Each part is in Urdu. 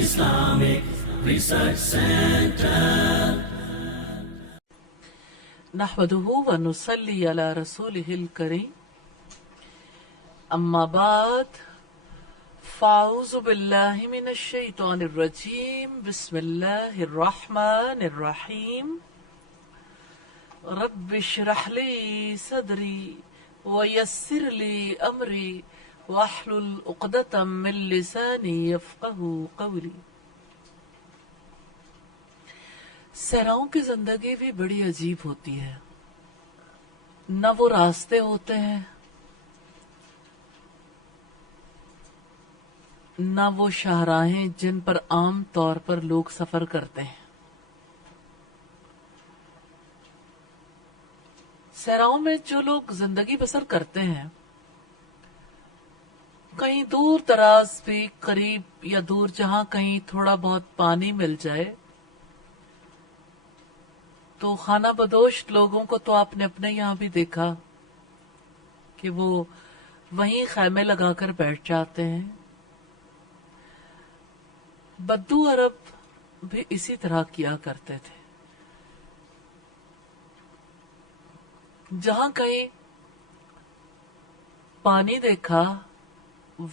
Islamic Research Center. نحمده ونصلي على رسوله الكريم أما بعد فأعوذ بالله من الشيطان الرجيم بسم الله الرحمن الرحيم رب اشرح لي صدري ويسر لي أمري واحلل عقدة من لساني يفقهوا قولي. صحراؤں کی زندگی بھی بڑی عجیب ہوتی ہے. نہ وہ راستے ہوتے ہیں نہ وہ شاہراہیں جن پر عام طور پر لوگ سفر کرتے ہیں. صحراؤں میں جو لوگ زندگی بسر کرتے ہیں کہیں دور دراز بھی قریب یا دور جہاں کہیں تھوڑا بہت پانی مل جائے تو خانہ بدوش لوگوں کو تو آپ نے اپنے یہاں بھی دیکھا کہ وہ وہیں خیمے لگا کر بیٹھ جاتے ہیں. بدو عرب بھی اسی طرح کیا کرتے تھے. جہاں کہیں پانی دیکھا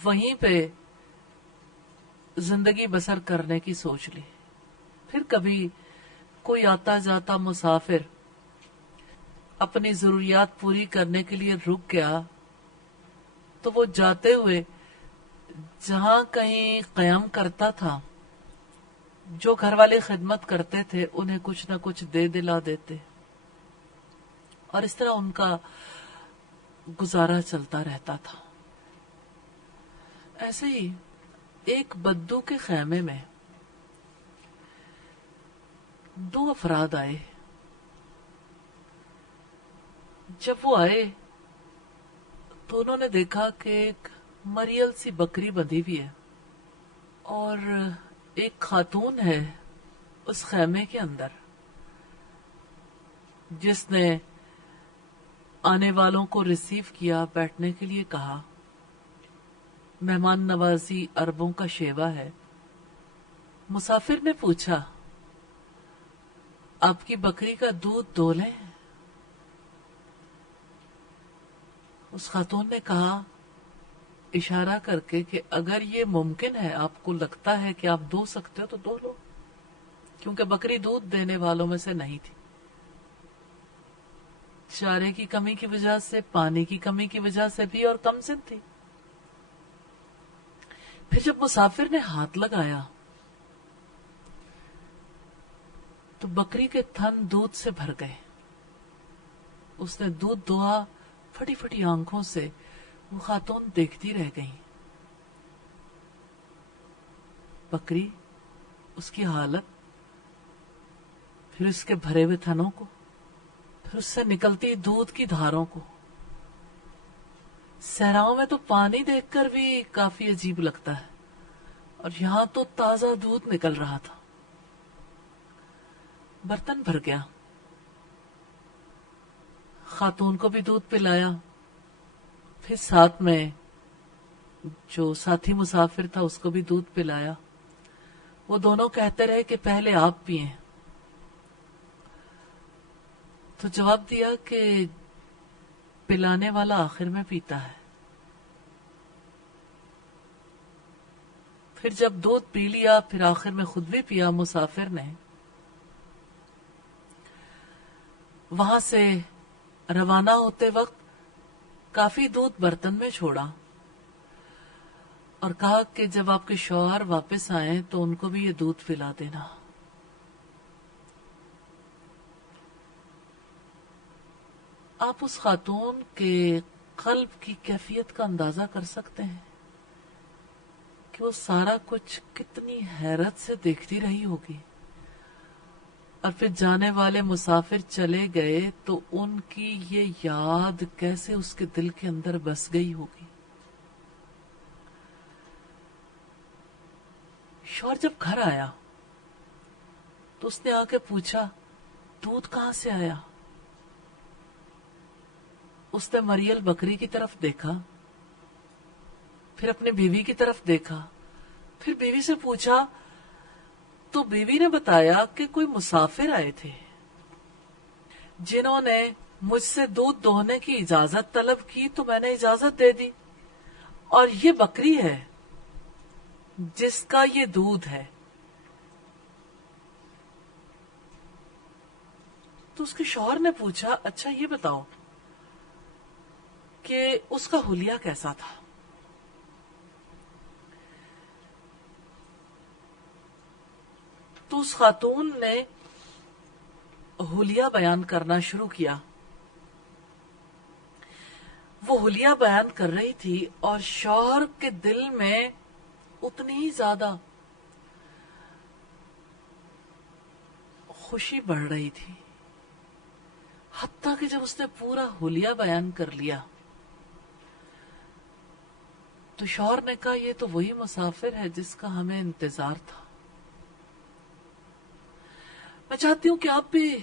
وہیں پہ زندگی بسر کرنے کی سوچ لی. پھر کبھی کوئی آتا جاتا مسافر اپنی ضروریات پوری کرنے کے لیے رک گیا تو وہ جاتے ہوئے جہاں کہیں قیام کرتا تھا جو گھر والے خدمت کرتے تھے انہیں کچھ نہ کچھ دے دلا دیتے اور اس طرح ان کا گزارا چلتا رہتا تھا. ایسے ہی ایک بدو کے خیمے میں 2 افراد آئے. جب وہ آئے تو انہوں نے دیکھا کہ ایک مریل سی بکری بندھی ہوئی ہے اور ایک خاتون ہے اس خیمے کے اندر جس نے آنے والوں کو ریسیو کیا, بیٹھنے کے لیے کہا. مہمان نوازی عربوں کا شیوا ہے. مسافر نے پوچھا آپ کی بکری کا دودھ دو لیں؟ اس خاتون نے کہا اشارہ کر کے کہ اگر یہ ممکن ہے, آپ کو لگتا ہے کہ آپ دو سکتے ہو تو دو لو, کیونکہ بکری دودھ دینے والوں میں سے نہیں تھی. چارے کی کمی کی وجہ سے, پانی کی کمی کی وجہ سے بھی, اور کم سن تھی. پھر جب مسافر نے ہاتھ لگایا تو بکری کے تھن دودھ سے بھر گئے. اس نے دودھ دہا, پھٹی پھٹی آنکھوں سے وہ خاتون دیکھتی رہ گئی. بکری, اس کی حالت, پھر اس کے بھرے ہوئے تھنوں کو, پھر اس سے نکلتی دودھ کی دھاروں کو. صحراؤں میں تو پانی دیکھ کر بھی کافی عجیب لگتا ہے اور یہاں تو تازہ دودھ نکل رہا تھا. برتن بھر گیا, خاتون کو بھی دودھ پلایا, پھر ساتھ میں جو ساتھی مسافر تھا اس کو بھی دودھ پلایا. وہ دونوں کہتے رہے کہ پہلے آپ پئیں. تو جواب دیا کہ پلانے والا آخر میں پیتا ہے. پھر جب دودھ پی لیا پھر آخر میں خود بھی پیا مسافر نے. وہاں سے روانہ ہوتے وقت کافی دودھ برتن میں چھوڑا اور کہا کہ جب آپ کے شوہر واپس آئیں تو ان کو بھی یہ دودھ پلا دینا. آپ اس خاتون کے قلب کی کیفیت کا اندازہ کر سکتے ہیں کہ وہ سارا کچھ کتنی حیرت سے دیکھتی رہی ہوگی. اور پھر جانے والے مسافر چلے گئے تو ان کی یہ یاد کیسے اس کے دل کے اندر بس گئی ہوگی. شوہر جب گھر آیا تو اس نے آ کے پوچھا دودھ کہاں سے آیا. اس نے مریل بکری کی طرف دیکھا, پھر اپنی بیوی کی طرف دیکھا پھر بیوی سے پوچھا تو بیوی نے بتایا کہ کوئی مسافر آئے تھے جنہوں نے مجھ سے دودھ دوہنے کی اجازت طلب کی تو میں نے اجازت دے دی، اور یہ بکری ہے جس کا یہ دودھ ہے۔ تو اس کے شوہر نے پوچھا اچھا یہ بتاؤ کہ اس کا حلیہ کیسا تھا؟ تو اس خاتون نے حلیہ بیان کرنا شروع کیا۔ وہ حلیہ بیان کر رہی تھی اور شوہر کے دل میں اتنی ہی زیادہ خوشی بڑھ رہی تھی، حتیٰ کہ جب اس نے پورا حلیہ بیان کر لیا تو شوہر نے کہا یہ تو وہی مسافر ہے جس کا ہمیں انتظار تھا۔ میں چاہتی ہوں کہ آپ بھی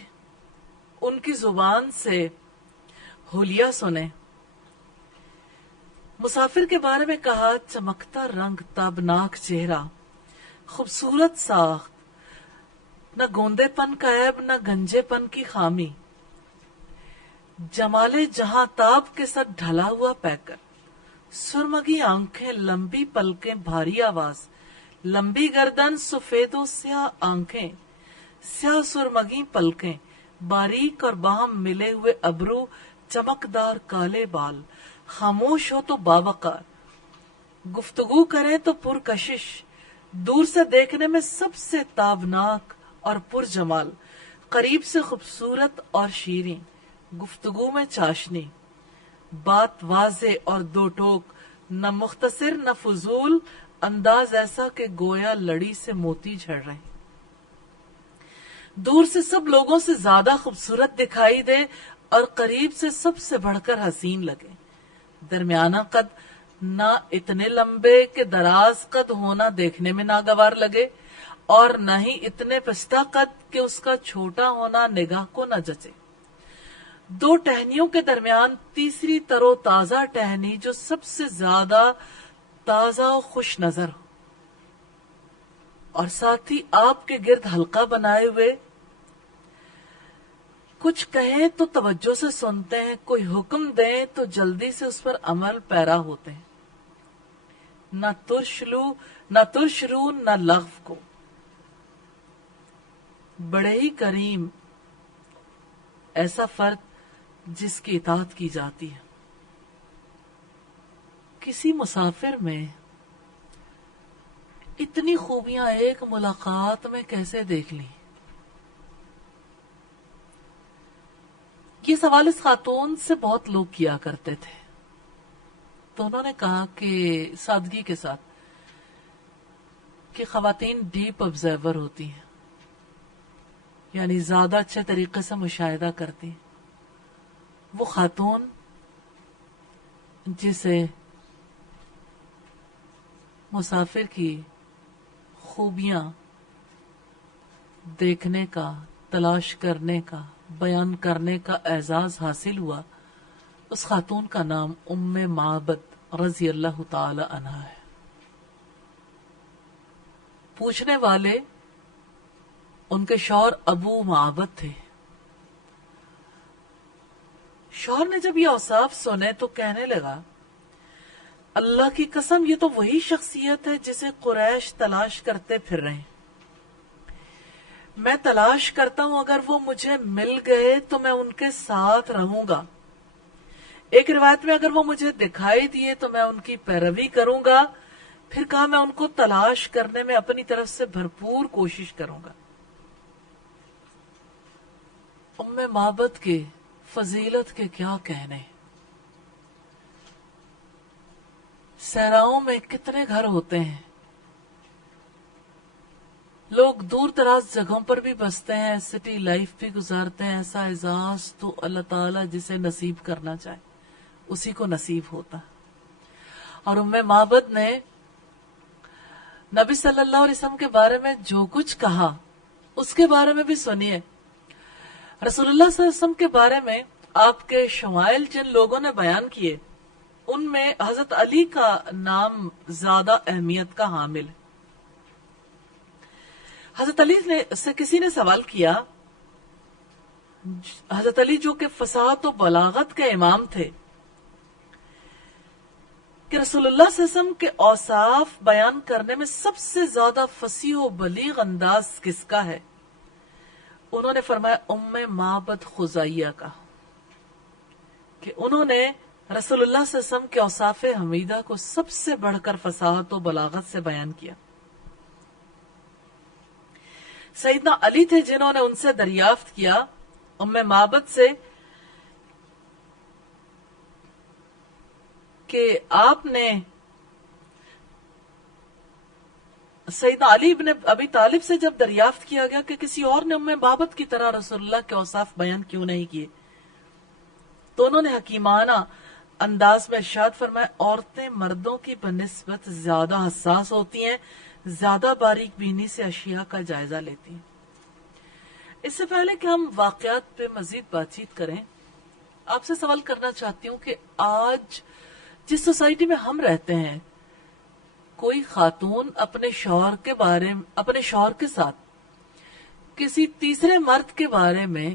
ان کی زبان سے حلیہ سنیں۔ مسافر کے بارے میں کہا چمکتا رنگ، تابناک چہرہ، خوبصورت ساخت، نہ گوندے پن کا عیب نہ گنجے پن کی خامی، جمال جہاں تاب کے ساتھ ڈھلا ہوا پیکر، سرمگی آنکھیں، لمبی پلکیں، بھاری آواز، لمبی گردن، سفید و سیاہ آنکھیں، سیاہ سرمگی پلکیں، باریک اور باہم ملے ہوئے ابرو، چمکدار کالے بال، خاموش ہو تو باوقار، گفتگو کریں تو پرکشش، دور سے دیکھنے میں سب سے تابناک اور پرجمال، قریب سے خوبصورت اور شیریں، گفتگو میں چاشنی، بات واضح اور دو ٹوک، نہ مختصر نہ فضول، انداز ایسا کہ گویا لڑی سے موتی جھڑ رہے ہیں، دور سے سب لوگوں سے زیادہ خوبصورت دکھائی دے اور قریب سے سب سے بڑھ کر حسین لگے، درمیانہ قد، نہ اتنے لمبے کہ دراز قد ہونا دیکھنے میں ناگوار لگے اور نہ ہی اتنے پستہ قد کہ اس کا چھوٹا ہونا نگاہ کو نہ جچے، دو ٹہنیوں کے درمیان تیسری ترو تازہ ٹہنی جو سب سے زیادہ تازہ و خوش نظر ہو، اور ساتھ ہی آپ کے گرد حلقہ بنائے ہوئے، کچھ کہیں تو توجہ سے سنتے ہیں، کوئی حکم دیں تو جلدی سے اس پر عمل پیرا ہوتے ہیں، نہ ترش رو نہ لغو کو، بڑے ہی کریم، ایسا فرد جس کی اطاعت کی جاتی ہے۔ کسی مسافر میں اتنی خوبیاں ایک ملاقات میں کیسے دیکھ لیں؟ یہ سوال اس خاتون سے بہت لوگ کیا کرتے تھے، تو انہوں نے کہا کہ سادگی کے ساتھ کہ خواتین ڈیپ آبزرور ہوتی ہیں، یعنی زیادہ اچھے طریقے سے مشاہدہ کرتی ہیں۔ وہ خاتون جسے مسافر کی خوبیاں دیکھنے کا، تلاش کرنے کا، بیان کرنے کا اعزاز حاصل ہوا، اس خاتون کا نام ام معبد رضی اللہ تعالی عنہا ہے۔ پوچھنے والے ان کے شوہر ابو معبد تھے۔ شوہر نے جب یہ اوصاف سنے تو کہنے لگا اللہ کی قسم یہ تو وہی شخصیت ہے جسے قریش تلاش کرتے پھر رہے ہیں۔ میں تلاش کرتا ہوں اگر وہ مجھے مل گئے تو میں ان کے ساتھ رہوں گا، ایک روایت میں اگر وہ مجھے دکھائی دیے تو میں ان کی پیروی کروں گا، پھر کہا میں ان کو تلاش کرنے میں اپنی طرف سے بھرپور کوشش کروں گا۔ ام معبد کے فضیلت کے کیا کہنے، صحراؤں میں کتنے گھر ہوتے ہیں، لوگ دور دراز جگہوں پر بھی بستے ہیں، سٹی لائف بھی گزارتے ہیں، ایسا اعزاز تو اللہ تعالیٰ جسے نصیب کرنا چاہے اسی کو نصیب ہوتا۔ اور ام معبد نے نبی صلی اللہ علیہ وسلم کے بارے میں جو کچھ کہا اس کے بارے میں بھی سنیے۔ رسول اللہ صلی اللہ علیہ وسلم کے بارے میں آپ کے شمائل جن لوگوں نے بیان کیے ان میں حضرت علی کا نام زیادہ اہمیت کا حامل ہے۔ حضرت علی سے کسی نے سوال کیا، حضرت علی جو کہ فصاحت و بلاغت کے امام تھے، کہ رسول اللہ صلی اللہ علیہ وسلم کے اوصاف بیان کرنے میں سب سے زیادہ فصیح و بلیغ انداز کس کا ہے؟ انہوں نے فرمایا ام معبد خزائیہ کا، کہ انہوں نے رسول اللہ صلی اللہ علیہ وسلم کے اوصاف حمیدہ کو سب سے بڑھ کر فصاحت و بلاغت سے بیان کیا۔ سیدنا علی تھے جنہوں نے ان سے دریافت کیا، ام معبد سے، کہ آپ نے سیدنا علی بن ابی طالب سے جب دریافت کیا گیا کہ کسی اور نے ام معبد کی طرح رسول اللہ کے اوصاف بیان کیوں نہیں کیے، تو انہوں نے حکیمانہ انداز میں ارشاد فرمایا عورتیں مردوں کی بنسبت زیادہ حساس ہوتی ہیں، زیادہ باریک بینی سے اشیاء کا جائزہ لیتی ہیں۔ اس سے پہلے کہ ہم واقعات پہ مزید بات چیت کریں، آپ سے سوال کرنا چاہتی ہوں کہ آج جس سوسائٹی میں ہم رہتے ہیں، کوئی خاتون اپنے شوہر کے ساتھ کسی تیسرے مرد کے بارے میں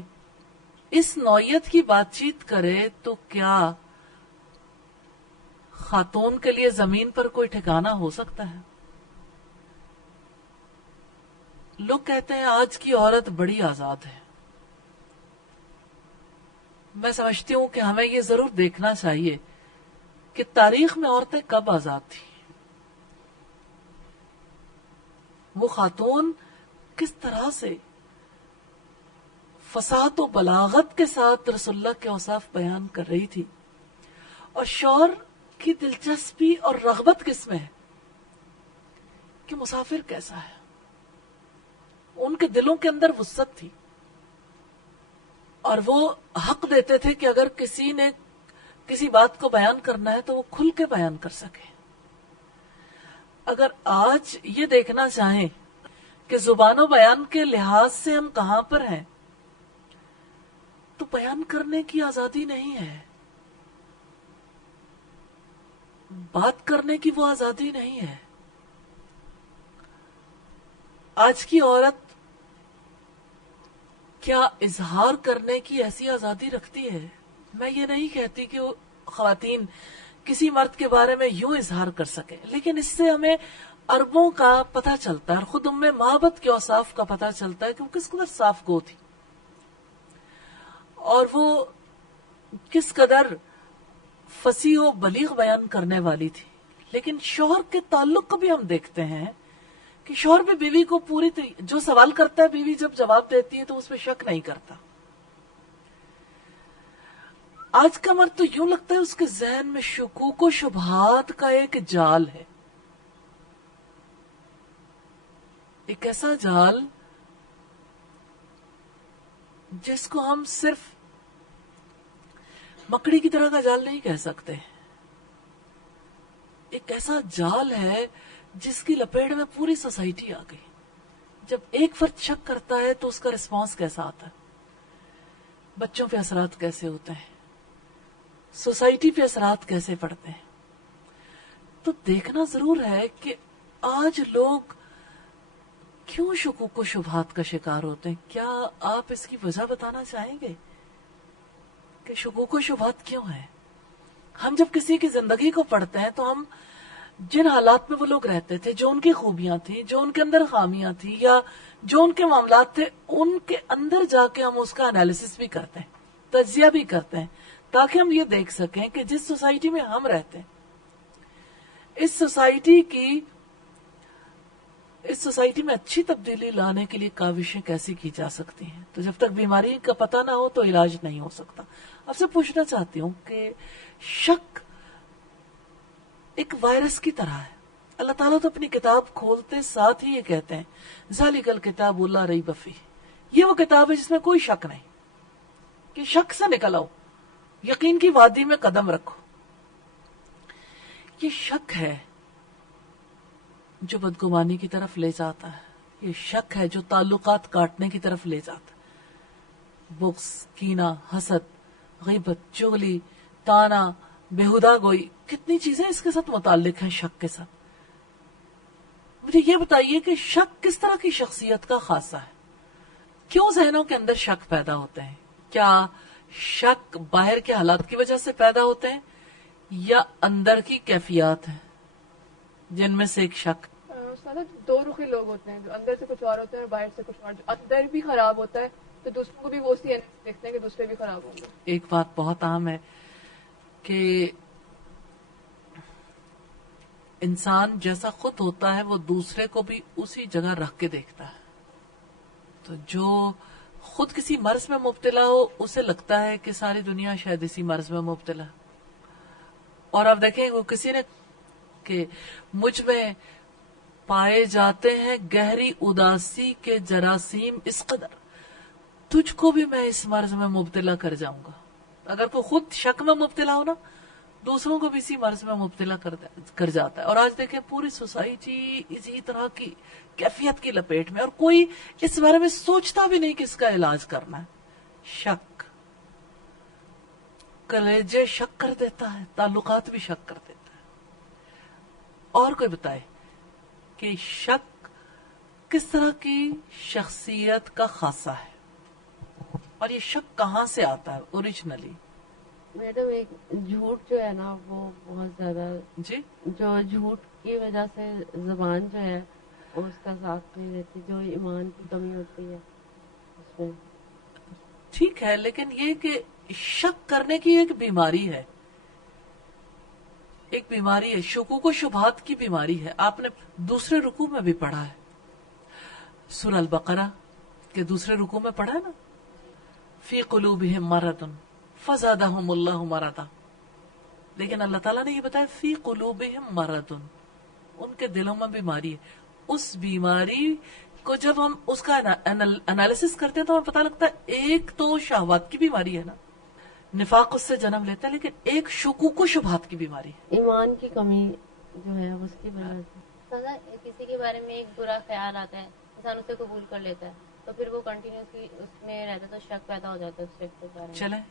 اس نوعیت کی بات چیت کرے تو کیا خاتون کے لیے زمین پر کوئی ٹھکانہ ہو سکتا ہے؟ لوگ کہتے ہیں آج کی عورت بڑی آزاد ہے۔ میں سمجھتی ہوں کہ ہمیں یہ ضرور دیکھنا چاہیے کہ تاریخ میں عورتیں کب آزاد تھیں، وہ خاتون کس طرح سے فصاحت و بلاغت کے ساتھ رسول اللہ کے اوصاف بیان کر رہی تھی، اور شوہر کی دلچسپی اور رغبت کس میں ہے کہ مسافر کیسا ہے۔ ان کے دلوں کے اندر وسعت تھی، اور وہ حق دیتے تھے کہ اگر کسی نے کسی بات کو بیان کرنا ہے تو وہ کھل کے بیان کر سکے۔ اگر آج یہ دیکھنا چاہیں کہ زبان و بیان کے لحاظ سے ہم کہاں پر ہیں، تو بیان کرنے کی آزادی نہیں ہے، بات کرنے کی وہ آزادی نہیں ہے۔ آج کی عورت کیا اظہار کرنے کی ایسی آزادی رکھتی ہے؟ میں یہ نہیں کہتی کہ وہ خواتین کسی مرد کے بارے میں یوں اظہار کر سکیں، لیکن اس سے ہمیں عربوں کا پتہ چلتا ہے، اور خود ام معبد کے اوصاف کا پتہ چلتا ہے کہ وہ کس قدر صاف گو تھی، اور وہ کس قدر فصیح و بلیغ بیان کرنے والی تھی۔ لیکن شوہر کے تعلق کو بھی ہم دیکھتے ہیں کہ شوہر بھی بیوی کو جو سوال کرتا ہے بیوی جب جواب دیتی ہے تو اس پہ شک نہیں کرتا۔ آج کا مرد تو یوں لگتا ہے اس کے ذہن میں شکوک و شبہات کا ایک جال ہے، ایک ایسا جال جس کو ہم صرف مکڑی کی طرح کا جال نہیں کہہ سکتے، ایک ایسا جال ہے جس کی لپیٹ میں پوری سوسائٹی آ گئی۔ جب ایک فرد شک کرتا ہے تو اس کا رسپانس کیسا آتا ہے، بچوں پہ اثرات کیسے ہوتے ہیں، سوسائٹی پہ اثرات کیسے پڑتے ہیں۔ تو دیکھنا ضرور ہے کہ آج لوگ کیوں شکوک و شبہات کا شکار ہوتے ہیں۔ کیا آپ اس کی وجہ بتانا چاہیں گے کہ شکوک و شبہات کیوں ہیں؟ ہم جب کسی کی زندگی کو پڑھتے ہیں تو ہم جن حالات میں وہ لوگ رہتے تھے، جو ان کی خوبیاں تھیں، جو ان کے اندر خامیاں تھیں، یا جو ان کے معاملات تھے، ان کے اندر جا کے ہم اس کا انالیسس بھی کرتے ہیں، تجزیہ بھی کرتے ہیں، تاکہ ہم یہ دیکھ سکیں کہ جس سوسائٹی میں ہم رہتے ہیں، اس سوسائٹی میں اچھی تبدیلی لانے کے لیے کاوشیں کیسی کی جا سکتی ہیں۔ تو جب تک بیماری کا پتہ نہ ہو تو علاج نہیں ہو سکتا۔ آپ سے پوچھنا چاہتی ہوں کہ شک ایک وائرس کی طرح ہے۔ اللہ تعالیٰ تو اپنی کتاب کھولتے ساتھ ہی یہ کہتے ہیں ذالک الکتاب لا ریب فیہ، یہ وہ کتاب ہے جس میں کوئی شک نہیں، کہ شک سے نکل آؤ، یقین کی وادی میں قدم رکھو۔ یہ شک ہے جو بدگمانی کی طرف لے جاتا ہے، یہ شک ہے جو تعلقات کاٹنے کی طرف لے جاتا ہے۔ بغض، کینہ، حسد، غیبت، چغلی، تانا، بےہودہ گوئی، کتنی چیزیں اس کے ساتھ متعلق ہیں شک کے ساتھ۔ مجھے یہ بتائیے کہ شک کس طرح کی شخصیت کا خاصہ ہے؟ کیوں ذہنوں کے اندر شک پیدا ہوتے ہیں؟ کیا شک باہر کے حالات کی وجہ سے پیدا ہوتے ہیں یا اندر کی کیفیات ہیں جن میں سے ایک شک؟ دو رخی لوگ ہوتے ہیں، جو اندر سے کچھ اور ہوتے ہیں اور باہر سے کچھ اور. جو اندر بھی خراب ہوتا ہے تو دوسروں کو بھی وہ اسی دیکھتے ہیں کہ دوسرے بھی خراب ہوں گے. ایک بات بہت عام ہے کہ انسان جیسا خود ہوتا ہے وہ دوسرے کو بھی اسی جگہ رکھ کے دیکھتا ہے. تو جو خود کسی مرض میں مبتلا ہو اسے لگتا ہے کہ ساری دنیا شاید اسی مرض میں مبتلا ہے. اور آپ دیکھیں وہ کسی نے کہ مجھ میں پائے جاتے ہیں گہری اداسی کے جراثیم اس قدر، تجھ کو بھی میں اس مرض میں مبتلا کر جاؤں گا. اگر کوئی خود شک میں مبتلا ہو نا دوسروں کو بھی اسی مرض میں مبتلا کر جاتا ہے. اور آج دیکھیں پوری سوسائٹی اسی طرح کی کیفیت کی لپیٹ میں، اور کوئی اس بارے میں سوچتا بھی نہیں کہ اس کا علاج کرنا ہے. شک کلیجے شک کر دیتا ہے، تعلقات بھی شک کر دیتا ہے. اور کوئی بتائے کہ شک کس طرح کی شخصیت کا خاصہ ہے اور یہ شک کہاں سے آتا ہے اوریجنلی؟ میڈم ایک جھوٹ جو ہے نا وہ بہت زیادہ، جی جو جھوٹ کی وجہ سے زبان جو ہے وہ اس کا ساتھ نہیں دیتی، جو ایمان کی کمی ہوتی ہے اس میں. ٹھیک ہے، لیکن یہ کہ شک کرنے کی ایک بیماری ہے، ایک بیماری ہے، شکوک و شبہات کی بیماری ہے. آپ نے دوسرے رکوع میں بھی پڑھا ہے، سورہ البقرہ کے دوسرے رکوع میں پڑھا ہے نا، فی قلوبہم مرض فزادہم اللہ مرضا. لیکن اللہ تعالیٰ نے یہ بتایا فی قلوبہم مرض، ان کے دلوں میں بیماری ہے. اس بیماری کو جب ہم اس کا انالیسس کرتے ہیں تو ہمیں پتہ لگتا ہے ایک تو شہوات کی بیماری ہے نا، نفاق اس سے جنم لیتا ہے، لیکن ایک شکوک و شبہات کی بیماری ہے، ایمان کی کمی جو ہے اس کی وجہ سے. کسی کے بارے میں ایک برا خیال آتا ہے، انسان اسے قبول کر لیتا ہے تو پھر وہ کنٹینیوسلی اس میں رہتا ہے تو شک پیدا ہو جاتا ہے اس شخص کے بارے میں. چلیں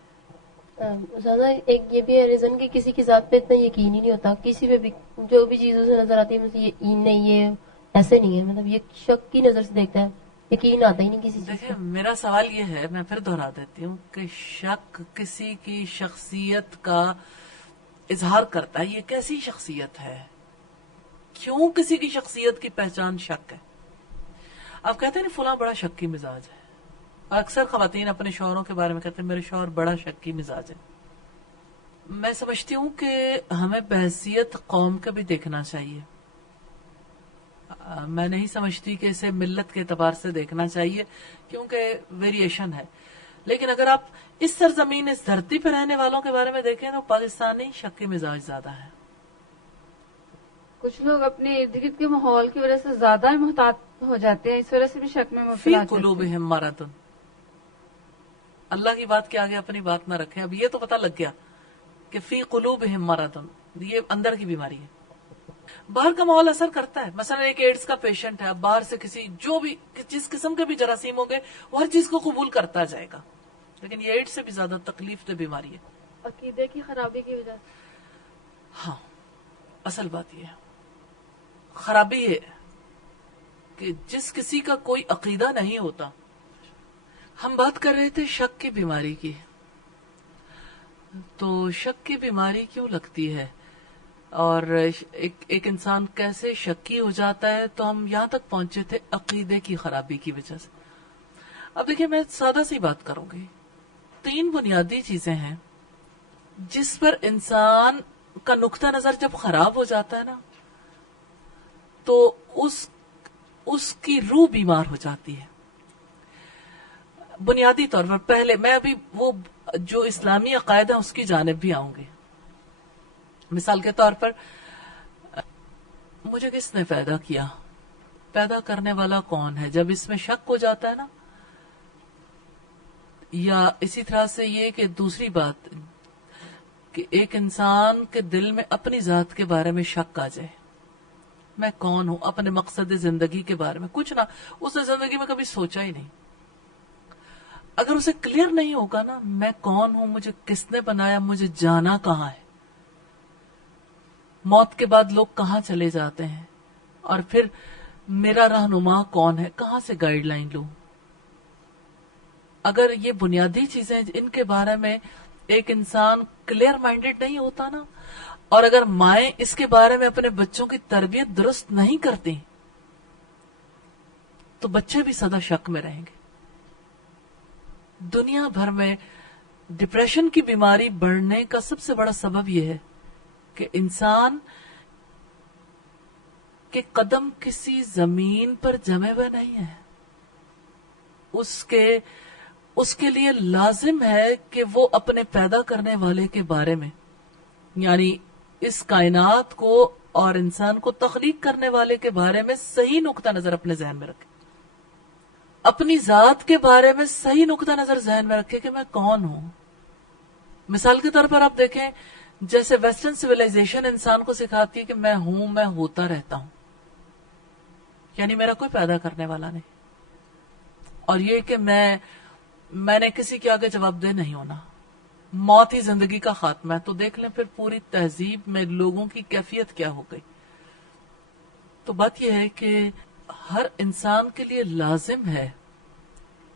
زیادہ ایک یہ بھی ہے ریزن کہ کسی کی ذات پہ اتنا یقین ہی نہیں ہوتا، کسی پہ بھی جو بھی چیزوں سے نظر آتی ہے مجھے یہ نہیں، یہ ایسے نہیں ہے، مطلب یہ شک کی نظر سے دیکھتا ہے، یقین آتا ہی نہیں کسی چیز دیکھیں پہ. میرا سوال یہ ہے، میں پھر دہرا دیتی ہوں کہ شک کسی کی شخصیت کا اظہار کرتا ہے. یہ کیسی شخصیت ہے؟ کیوں کسی کی شخصیت کی پہچان شک ہے؟ آپ کہتے ہیں نا فلاں بڑا شکی مزاج ہے. اکثر خواتین اپنے شوہروں کے بارے میں کہتے ہیں میرے شوہر بڑا شکی مزاج ہے. میں سمجھتی ہوں کہ ہمیں بحیثیت قوم کا بھی دیکھنا چاہیے. میں نہیں سمجھتی کہ اسے ملت کے اعتبار سے دیکھنا چاہیے کیونکہ ویریشن ہے. لیکن اگر آپ اس سرزمین اس دھرتی پہ رہنے والوں کے بارے میں دیکھیں تو پاکستانی شکی مزاج زیادہ ہے. کچھ لوگ اپنے ارد گرد کے ماحول کی وجہ سے زیادہ محتاط ہو جاتے ہیں، اس وجہ سے بھی شک میں فی مبتلا ہو جاتے ہیں. قلوبہم مرض. اللہ کی بات کے آگے اپنی بات نہ رکھیں. اب یہ تو پتہ لگ گیا کہ فی قلوبہم مرض، یہ اندر کی بیماری ہے. باہر کا ماحول اثر کرتا ہے. مثلا ایک ایڈز کا پیشنٹ ہے، باہر سے کسی جو بھی جس قسم کے بھی جراثیم ہوں گے وہ ہر چیز کو قبول کرتا جائے گا، لیکن یہ ایڈز سے بھی زیادہ تکلیف دہ بیماری ہے. عقیدے کی خرابی کی وجہ سے. ہاں اصل بات یہ ہے، خرابی ہے کہ جس کسی کا کوئی عقیدہ نہیں ہوتا. ہم بات کر رہے تھے شک کی بیماری کی، تو شک کی بیماری کیوں لگتی ہے اور ایک انسان کیسے شکی ہو جاتا ہے، تو ہم یہاں تک پہنچے تھے عقیدے کی خرابی کی وجہ سے. اب دیکھیں میں سادہ سی بات کروں گی. 3 بنیادی چیزیں ہیں جس پر انسان کا نقطہ نظر جب خراب ہو جاتا ہے نا تو اس کی روح بیمار ہو جاتی ہے. بنیادی طور پر پہلے میں ابھی وہ جو اسلامی عقائد ہے اس کی جانب بھی آؤں گی. مثال کے طور پر مجھے کس نے پیدا کیا، پیدا کرنے والا کون ہے، جب اس میں شک ہو جاتا ہے نا. یا اسی طرح سے یہ کہ دوسری بات کہ ایک انسان کے دل میں اپنی ذات کے بارے میں شک آ جائے، میں کون ہوں، اپنے مقصد زندگی کے بارے میں کچھ نہ، اس نے زندگی میں کبھی سوچا ہی نہیں. اگر اسے کلیئر نہیں ہوگا نا میں کون ہوں، مجھے کس نے بنایا، مجھے جانا کہاں ہے، موت کے بعد لوگ کہاں چلے جاتے ہیں، اور پھر میرا رہنما کون ہے, کہاں سے گائیڈ لائن لوں. اگر یہ بنیادی چیزیں ان کے بارے میں ایک انسان کلیئر مائنڈیڈ نہیں ہوتا نا, اور اگر مائیں اس کے بارے میں اپنے بچوں کی تربیت درست نہیں کرتی تو بچے بھی سدا شک میں رہیں گے. دنیا بھر میں ڈپریشن کی بیماری بڑھنے کا سب سے بڑا سبب یہ ہے کہ انسان کے قدم کسی زمین پر جمے ہوئے نہیں ہیں. اس کے لیے لازم ہے کہ وہ اپنے پیدا کرنے والے کے بارے میں, یعنی اس کائنات کو اور انسان کو تخلیق کرنے والے کے بارے میں صحیح نقطہ نظر اپنے ذہن میں رکھے, اپنی ذات کے بارے میں صحیح نقطہ نظر ذہن میں رکھے کہ میں کون ہوں. مثال کے طور پر آپ دیکھیں, جیسے ویسٹرن سویلائزیشن انسان کو سکھاتی ہے کہ میں ہوں, میں ہوتا رہتا ہوں, یعنی میرا کوئی پیدا کرنے والا نہیں, اور یہ کہ میں نے کسی کے آگے جواب دہ نہیں ہونا, موت ہی زندگی کا خاتمہ ہے. تو دیکھ لیں پھر پوری تہذیب میں لوگوں کی کیفیت کیا ہو گئی. تو بات یہ ہے کہ ہر انسان کے لیے لازم ہے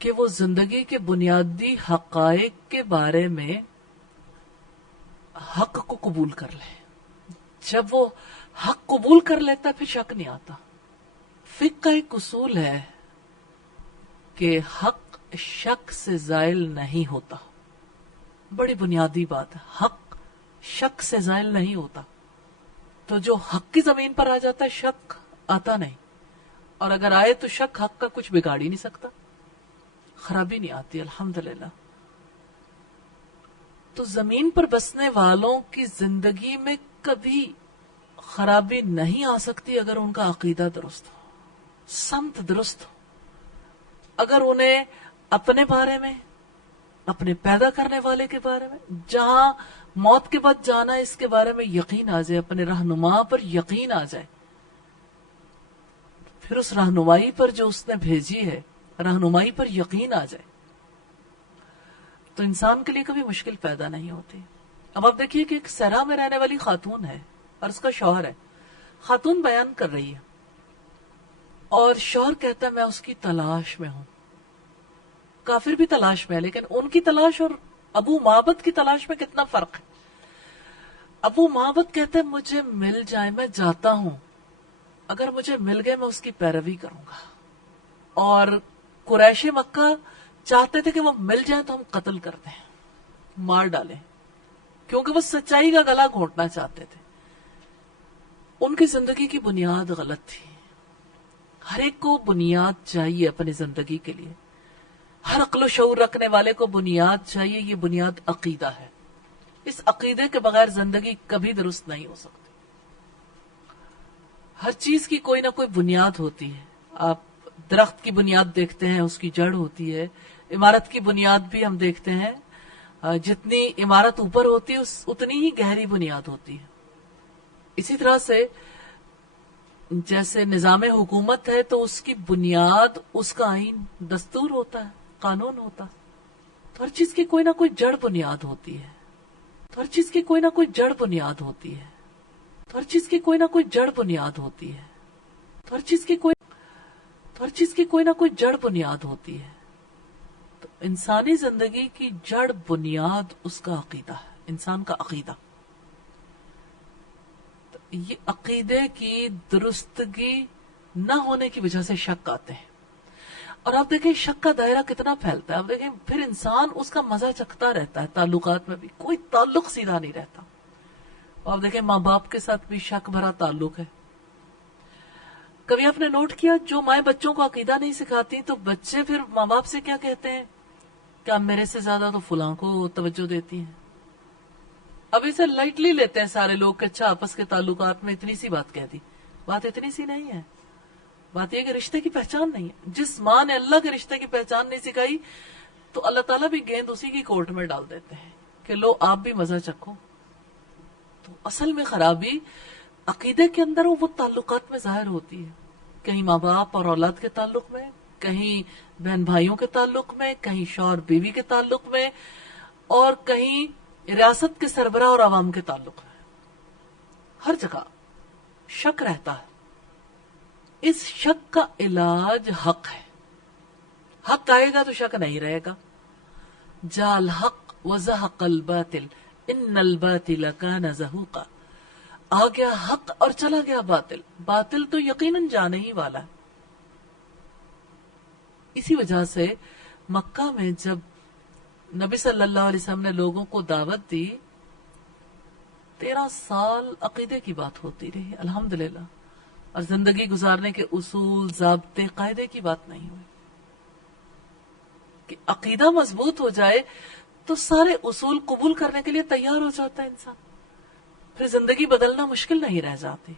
کہ وہ زندگی کے بنیادی حقائق کے بارے میں حق کو قبول کر لے. جب وہ حق قبول کر لیتا پھر شک نہیں آتا. فقہ کا ایک اصول ہے کہ حق شک سے زائل نہیں ہوتا. بڑی بنیادی بات ہے, حق شک سے زائل نہیں ہوتا. تو جو حق کی زمین پر آ جاتا ہے شک آتا نہیں, اور اگر آئے تو شک حق کا کچھ بگاڑ ہی نہیں سکتا, خرابی نہیں آتی الحمدللہ. تو زمین پر بسنے والوں کی زندگی میں کبھی خرابی نہیں آ سکتی اگر ان کا عقیدہ درست ہو, سمت درست ہو. اگر انہیں اپنے بارے میں, اپنے پیدا کرنے والے کے بارے میں, جہاں موت کے بعد جانا ہے اس کے بارے میں یقین آ جائے, اپنے رہنما پر یقین آ جائے, پھر اس رہنمائی پر جو اس نے بھیجی ہے, رہنمائی پر یقین آ جائے, تو انسان کے لیے کبھی مشکل پیدا نہیں ہوتی. اب آپ دیکھیے کہ ایک صحرا میں رہنے والی خاتون ہے اور اس کا شوہر ہے. خاتون بیان کر رہی ہے اور شوہر کہتا ہے میں اس کی تلاش میں ہوں. کافر بھی تلاش میں ہے, لیکن ان کی تلاش اور ابو معبد کی تلاش میں کتنا فرق ہے. ابو معبد کہتے ہیں مجھے مل جائے, میں جاتا ہوں, اگر مجھے مل گئے میں اس کی پیروی کروں گا. اور قریش مکہ چاہتے تھے کہ وہ مل جائیں تو ہم قتل کر دیں, مار ڈالیں, کیونکہ وہ سچائی کا گلا گھونٹنا چاہتے تھے. ان کی زندگی کی بنیاد غلط تھی. ہر ایک کو بنیاد چاہیے اپنی زندگی کے لیے, ہر عقل و شعور رکھنے والے کو بنیاد چاہیے. یہ بنیاد عقیدہ ہے. اس عقیدے کے بغیر زندگی کبھی درست نہیں ہو سکتی. ہر چیز کی کوئی نہ کوئی بنیاد ہوتی ہے. آپ درخت کی بنیاد دیکھتے ہیں, اس کی جڑ ہوتی ہے. عمارت کی بنیاد بھی ہم دیکھتے ہیں, جتنی عمارت اوپر ہوتی ہے اتنی ہی گہری بنیاد ہوتی ہے. اسی طرح سے جیسے نظام حکومت ہے تو اس کی بنیاد اس کا آئین, دستور ہوتا ہے, قانون ہوتا ہے. تو ہر چیز کی کوئی نہ کوئی جڑ بنیاد ہوتی ہے. تو ہر چیز کی کوئی نہ کوئی جڑ بنیاد ہوتی ہے. تو ہر چیز کی کوئی نہ کوئی جڑ بنیاد ہوتی ہے. تو ہر چیز کی کوئی نہ کوئی جڑ بنیاد ہوتی ہے. تو انسانی زندگی کی جڑ بنیاد اس کا عقیدہ ہے, انسان کا عقیدہ. تو یہ عقیدے کی درستگی نہ ہونے کی وجہ سے شک آتے ہیں. اور آپ دیکھیں شک کا دائرہ کتنا پھیلتا ہے. آپ دیکھیں پھر انسان اس کا مزہ چکھتا رہتا ہے. تعلقات میں بھی کوئی تعلق سیدھا نہیں رہتا. آپ دیکھیں ماں باپ کے ساتھ بھی شک بھرا تعلق ہے. کبھی آپ نے نوٹ کیا جو مائیں بچوں کو عقیدہ نہیں سکھاتی تو بچے پھر ماں باپ سے کیا کہتے ہیں کہ اب میرے سے زیادہ تو فلاں کو توجہ دیتی ہیں. اب اسے لائٹلی لیتے ہیں سارے لوگ کہ اچھا آپس کے تعلقات میں اتنی سی بات کہہ دی. بات اتنی سی نہیں ہے. بات یہ کہ رشتے کی پہچان نہیں ہے. جس ماں نے اللہ کے رشتے کی پہچان نہیں سکھائی تو اللہ تعالیٰ بھی گیند اسی کی کورٹ میں ڈال دیتے ہیں کہ لو آپ بھی مزہ چکھو. تو اصل میں خرابی عقیدے کے اندر وہ تعلقات میں ظاہر ہوتی ہے. کہیں ماں باپ اور اولاد کے تعلق میں, کہیں بہن بھائیوں کے تعلق میں, کہیں شوہر بیوی کے تعلق میں, اور کہیں ریاست کے سربراہ اور عوام کے تعلق میں. ہر جگہ شک رہتا ہے. اس شک کا علاج حق ہے. حق آئے گا تو شک نہیں رہے گا. جاء الحق وزهق الباطل ان الباطل كان زهوقا. آ گیا حق اور چلا گیا باطل. باطل تو یقیناً جانے ہی والا ہے. اسی وجہ سے مکہ میں جب نبی صلی اللہ علیہ وسلم نے لوگوں کو دعوت دی 13 سال عقیدے کی بات ہوتی رہی الحمدللہ، اور زندگی گزارنے کے اصول، ضابطے، قاعدے کی بات نہیں ہوئی. کہ عقیدہ مضبوط ہو جائے تو سارے اصول قبول کرنے کے لیے تیار ہو جاتا ہے انسان، پھر زندگی بدلنا مشکل نہیں رہ جاتی.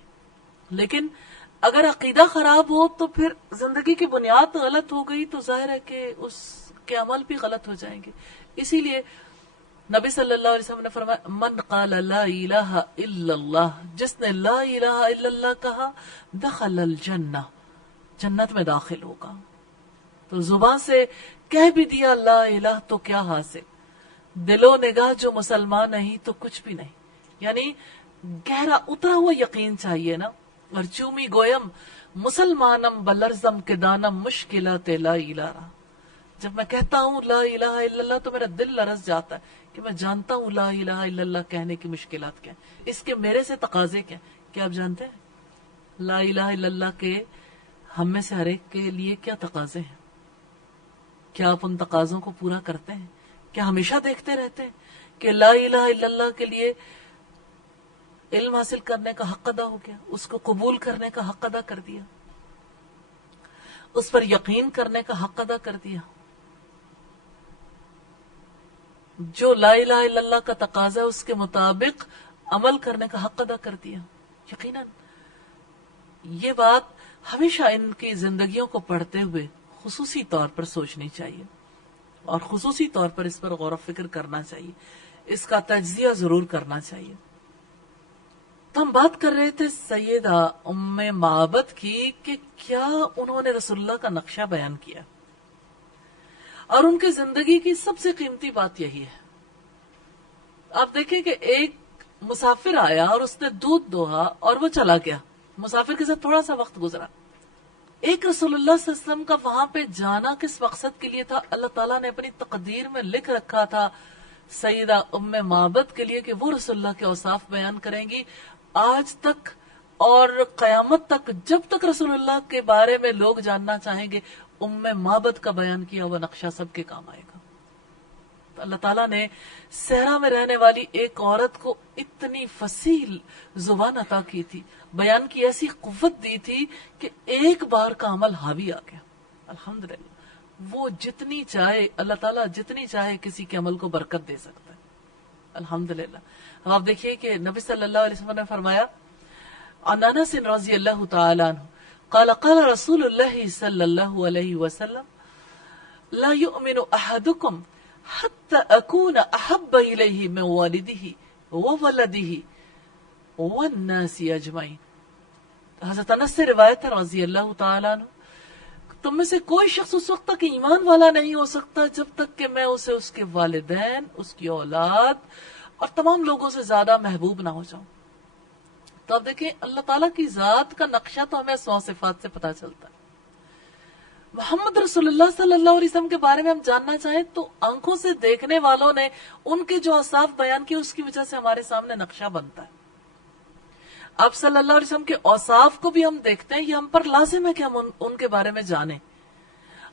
لیکن اگر عقیدہ خراب ہو تو پھر زندگی کی بنیاد غلط ہو گئی تو ظاہر ہے کہ اس کے عمل بھی غلط ہو جائیں گے. اسی لیے نبی صلی اللہ علیہ وسلم نے فرمایا من قال لا الہ الا اللہ، جس نے لا الہ الا اللہ کہا دخل الجنہ، جنت میں داخل ہوگا. تو زبان سے کہہ بھی دیا لا الہ تو کیا حاصل، دل و نگاہ جو مسلمان نہیں تو کچھ بھی نہیں. یعنی گہرا اترا ہوا یقین چاہیے نا. اور چومی گویم مسلمانم بلرزم کے دانم مشکلات لا الہ. جب میں کہتا ہوں لا الہ الا اللہ تو میرا دل لرز جاتا ہے کہ میں جانتا ہوں لا الہ الا اللہ کہنے کی مشکلات کیا ہیں، اس کے میرے سے تقاضے کیا ہیں. کیا آپ جانتے ہیں لا الہ الا اللہ کے ہم میں سے ہر ایک کے لیے کیا تقاضے ہیں؟ کیا آپ ان تقاضوں کو پورا کرتے ہیں؟ کیا ہمیشہ دیکھتے رہتے ہیں کہ لا الہ الا اللہ کے لیے علم حاصل کرنے کا حق ادا ہو گیا، اس کو قبول کرنے کا حق ادا کر دیا، اس پر یقین کرنے کا حق ادا کر دیا، جو لا الہ الا اللہ کا تقاضا ہے اس کے مطابق عمل کرنے کا حق ادا کر دیا؟ یقیناً یہ بات ہمیشہ ان کی زندگیوں کو پڑھتے ہوئے خصوصی طور پر سوچنی چاہیے اور خصوصی طور پر اس پر غور و فکر کرنا چاہیے، اس کا تجزیہ ضرور کرنا چاہیے. تو ہم بات کر رہے تھے سیدہ ام معبد کی کہ کیا انہوں نے رسول اللہ کا نقشہ بیان کیا، اور ان کی زندگی کی سب سے قیمتی بات یہی ہے. آپ دیکھیں کہ ایک مسافر آیا اور اس نے دودھ دوہا اور وہ چلا گیا، مسافر کے ساتھ تھوڑا سا وقت گزرا. ایک رسول اللہ صلی اللہ علیہ وسلم کا وہاں پہ جانا کس مقصد کے لیے تھا؟ اللہ تعالیٰ نے اپنی تقدیر میں لکھ رکھا تھا سیدہ ام معبد کے لیے کہ وہ رسول اللہ کے اوصاف بیان کریں گی. آج تک اور قیامت تک جب تک رسول اللہ کے بارے میں لوگ جاننا چاہیں گے ام معبد کا بیان کیا ہوا نقشہ سب کے کام آئے گا. تو اللہ تعالیٰ نے صحرا میں رہنے والی ایک عورت کو اتنی فصیح زبان عطا کی تھی، بیان کی ایسی قوت دی تھی کہ ایک بار کا عمل حاوی آ گیا. الحمدللہ وہ جتنی چاہے، اللہ تعالیٰ جتنی چاہے کسی کے عمل کو برکت دے سکتا ہے. الحمدللہ. اب آپ دیکھیے کہ نبی صلی اللہ علیہ وسلم نے فرمایا عن انس رضی اللہ تعالی عنہ قال قال رسول اللہ صلی اللہ علیہ وسلم لا يؤمن احدكم حتى اكون احب اليه من والده وولده والناس اجمعین. حضرت انس سے روایت ہے رضی اللہ تعالی عنہ، تم میں سے کوئی شخص اس وقت تک ایمان والا نہیں ہو سکتا جب تک کہ میں اسے اس کے والدین، اس کی اولاد اور تمام لوگوں سے زیادہ محبوب نہ ہو جاؤں. تو اب دیکھیں اللہ تعالیٰ کی ذات کا نقشہ تو ہمیں 100 صفات سے پتا چلتا ہے. محمد رسول اللہ صلی اللہ علیہ وسلم کے بارے میں ہم جاننا چاہیں تو آنکھوں سے دیکھنے والوں نے ان کے جو اوصاف بیان کیے اس کی وجہ سے ہمارے سامنے نقشہ بنتا ہے. آپ صلی اللہ علیہ وسلم کے اوصاف کو بھی ہم دیکھتے ہیں، یہ ہم پر لازم ہے کہ ہم ان کے بارے میں جانیں.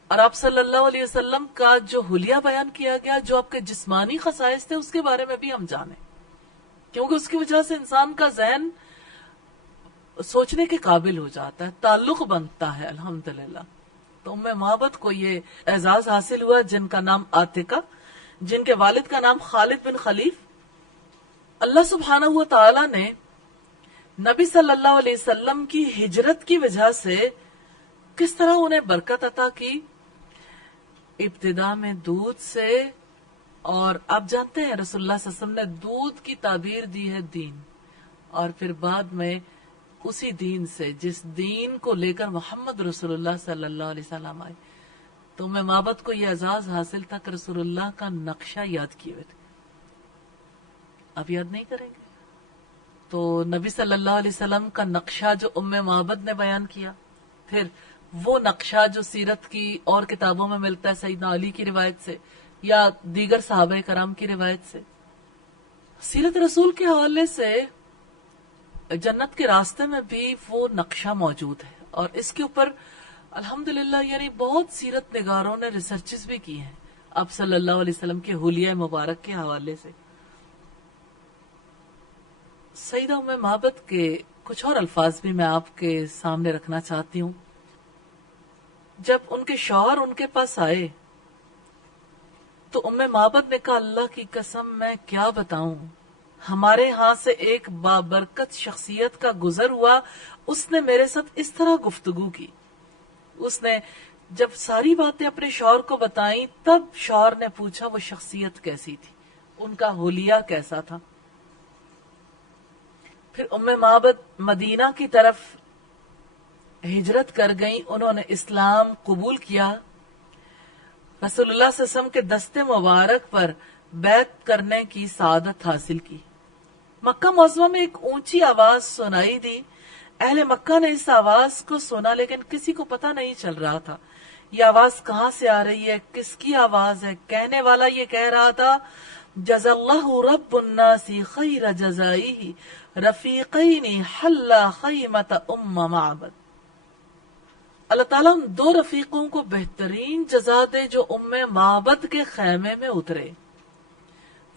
اور آپ صلی اللہ علیہ وسلم کا جو حلیہ بیان کیا گیا، جو آپ کے جسمانی خصائص تھے، اس کے بارے میں بھی ہم جانیں، کیونکہ اس کی وجہ سے انسان کا ذہن سوچنے کے قابل ہو جاتا ہے، تعلق بنتا ہے. الحمدللہ. تو ام معبد کو یہ اعزاز حاصل ہوا جن کا نام عاتقہ، جن کے والد کا نام خالد بن خلیف. اللہ سبحانہ و تعالی نے نبی صلی اللہ علیہ وسلم کی ہجرت کی وجہ سے کس طرح انہیں برکت عطا کی. ابتدا میں دودھ سے، اور آپ جانتے ہیں رسول اللہ صلی اللہ علیہ وسلم نے دودھ کی تعبیر دی ہے دین، اور پھر بعد میں اسی دین سے جس دین کو لے کر محمد رسول اللہ صلی اللہ علیہ وسلم آئے. تو میں معبد کو یہ اعزاز حاصل تھا کہ رسول اللہ کا نقشہ یاد کیے ہوئے تھے. اب یاد نہیں کریں گے تو نبی صلی اللہ علیہ وسلم کا نقشہ جو ام معبد نے بیان کیا، پھر وہ نقشہ جو سیرت کی اور کتابوں میں ملتا ہے سیدنا علی کی روایت سے یا دیگر صحابہ کرام کی روایت سے، سیرت رسول کے حوالے سے جنت کے راستے میں بھی وہ نقشہ موجود ہے، اور اس کے اوپر الحمدللہ یعنی بہت سیرت نگاروں نے ریسرچز بھی کی ہیں آپ صلی اللہ علیہ وسلم کے حلیہ مبارک کے حوالے سے۔ سیدہ ام معبد کے کچھ اور الفاظ بھی میں آپ کے سامنے رکھنا چاہتی ہوں۔ جب ان کے شوہر ان کے پاس آئے تو ام معبد نے کہا اللہ کی قسم میں کیا بتاؤں، ہمارے ہاں سے ایک بابرکت شخصیت کا گزر ہوا، اس نے میرے ساتھ اس طرح گفتگو کی۔ اس نے جب ساری باتیں اپنے شوہر کو بتائیں تب شوہر نے پوچھا وہ شخصیت کیسی تھی، ان کا حلیہ کیسا تھا۔ پھر ام معبد مدینہ کی طرف ہجرت کر گئیں، انہوں نے اسلام قبول کیا، رسول اللہ صلی اللہ علیہ وسلم کے دستے مبارک پر بیعت کرنے کی سعادت حاصل کی۔ مکہ معظمہ میں ایک اونچی آواز سنائی دی، اہل مکہ نے اس آواز کو سنا لیکن کسی کو پتہ نہیں چل رہا تھا یہ آواز کہاں سے آ رہی ہے، کس کی آواز ہے۔ کہنے والا یہ کہہ رہا تھا جزا اللہ رب الناس خیر جزائہ رفیقین حلا خیمت ام معبد، اللہ تعالیٰ ان دو رفیقوں کو بہترین جزا دے جو ام معبد کے خیمے میں اترے۔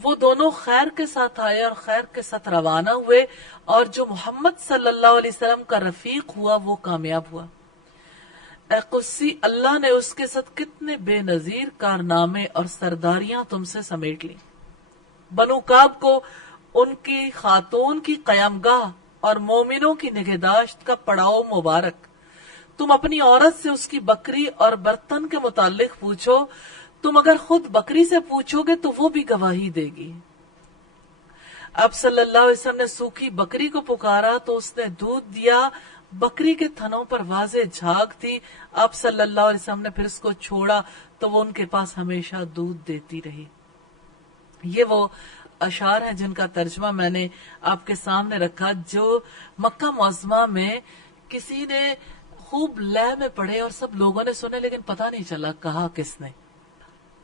وہ دونوں خیر کے ساتھ آئے اور خیر کے ساتھ روانہ ہوئے، اور جو محمد صلی اللہ علیہ وسلم کا رفیق ہوا وہ کامیاب ہوا۔ اے قدسی، اللہ نے اس کے ساتھ کتنے بے نظیر کارنامے اور سرداریاں تم سے سمیٹ لی۔ بنو کعب کو ان کی خاتون کی قیامگاہ اور مومنوں کی نگہداشت کا پڑاؤ مبارک۔ تم اپنی عورت سے اس کی بکری اور برتن کے متعلق پوچھو، تم اگر خود بکری سے پوچھو گے تو وہ بھی گواہی دے گی۔ اب صلی اللہ علیہ وسلم نے سوکھی بکری کو پکارا تو اس نے دودھ دیا، بکری کے تھنوں پر واضح جھاگ تھی۔ اب صلی اللہ علیہ وسلم نے پھر اس کو چھوڑا تو وہ ان کے پاس ہمیشہ دودھ دیتی رہی۔ یہ وہ اشعار ہیں جن کا ترجمہ میں نے آپ کے سامنے رکھا، جو مکہ معظمہ میں کسی نے خوب لے میں پڑھے اور سب لوگوں نے سنے لیکن پتہ نہیں چلا کہا کس نے۔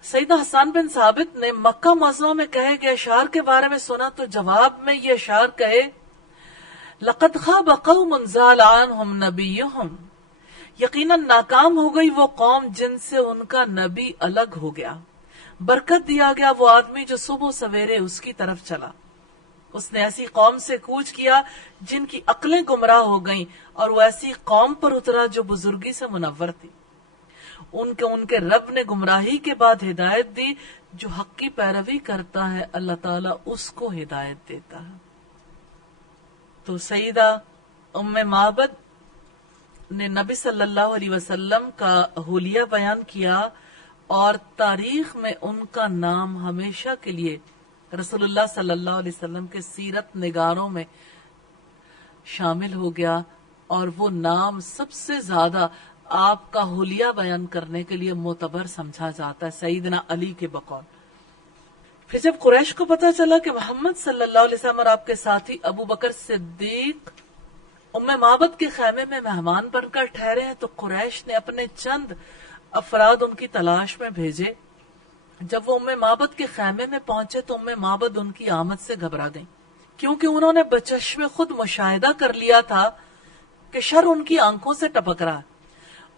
سیدنا حسان بن ثابت نے مکہ معظمہ میں کہے گئے اشعار کے بارے میں سنا تو جواب میں یہ اشعار کہے لقد خاب قوم زال عنہم نبیہم، یقیناً ناکام ہو گئی وہ قوم جن سے ان کا نبی الگ ہو گیا۔ برکت دیا گیا وہ آدمی جو صبح سویرے اس کی طرف چلا۔ اس نے ایسی قوم سے کوچ کیا جن کی عقلیں گمراہ ہو گئیں، اور وہ ایسی قوم پر اترا جو بزرگی سے منور تھی۔ ان کے رب نے گمراہی کے بعد ہدایت دی، جو حق کی پیروی کرتا ہے اللہ تعالیٰ اس کو ہدایت دیتا ہے۔ تو سیدہ ام معبد نے نبی صلی اللہ علیہ وسلم کا حلیہ بیان کیا، اور تاریخ میں ان کا نام ہمیشہ کے لیے رسول اللہ صلی اللہ علیہ وسلم کے سیرت نگاروں میں شامل ہو گیا، اور وہ نام سب سے زیادہ آپ کا حلیہ بیان کرنے کے لیے معتبر سمجھا جاتا ہے، سیدنا علی کے بقول۔ پھر جب قریش کو پتا چلا کہ محمد صلی اللہ علیہ وسلم اور آپ کے ساتھی ابو بکر صدیق ام معبد کے خیمے میں مہمان بن کر ٹھہرے ہیں تو قریش نے اپنے چند افراد ان کی تلاش میں بھیجے۔ جب وہ ام معبد کے خیمے میں پہنچے تو ام معبد ان کی آمد سے گھبرا گئیں، کیونکہ انہوں نے بچشم خود مشاہدہ کر لیا تھا کہ شر ان کی آنکھوں سے ٹپک رہا۔